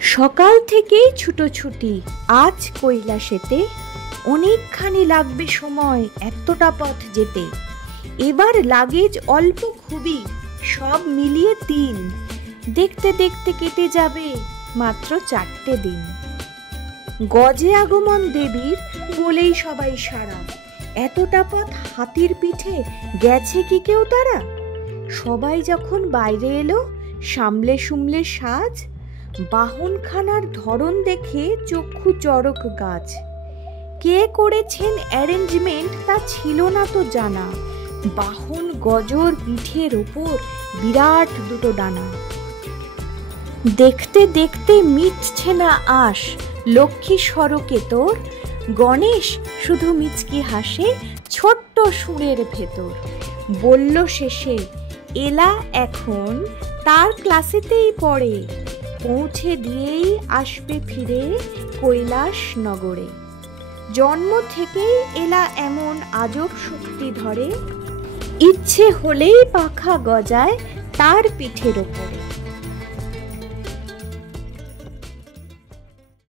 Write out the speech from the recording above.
সকাল থেকেই ছুটোছুটি আজ কৈলাসেতে, অনেকখানি লাগবে সময় এতটা পথ যেতে। এবার লাগেজ অল্প খুবই, সব মিলিয়ে 3। দেখতে দেখতে কেটে যাবে মাত্র 4টে দিন। গজে আগমন দেবীর বলেই সবাই সারা, এতটা পথ হাতির পিঠে গেছে কি কেউ তারা? সবাই যখন বাইরে এলো সামলে সুমলে সাজ, বাহনখানার ধরন দেখে চক্ষু চড়ক গাছ। কে করেছেন অ্যারেঞ্জমেন্ট তা ছিল না তো জানা, বাহন গজর পিঠের ওপর বিরাট দুটো ডানা। দেখতে দেখতে মিটছে না আশ, লক্ষ্মী সড়কে তোর গণেশ শুধু মিচকি হাসে ছোট্ট সুরের ভেতর। বলল শেষে এলা এখন তার ক্লাসেতেই পড়ে, পৌঁছে দিয়েই আসবে ফিরে কৈলাস নগরে। জন্ম থেকেই এলা এমন আজব শক্তি ধরে, ইচ্ছে হলেই পাখা গজায় তার পিঠের ওপরে।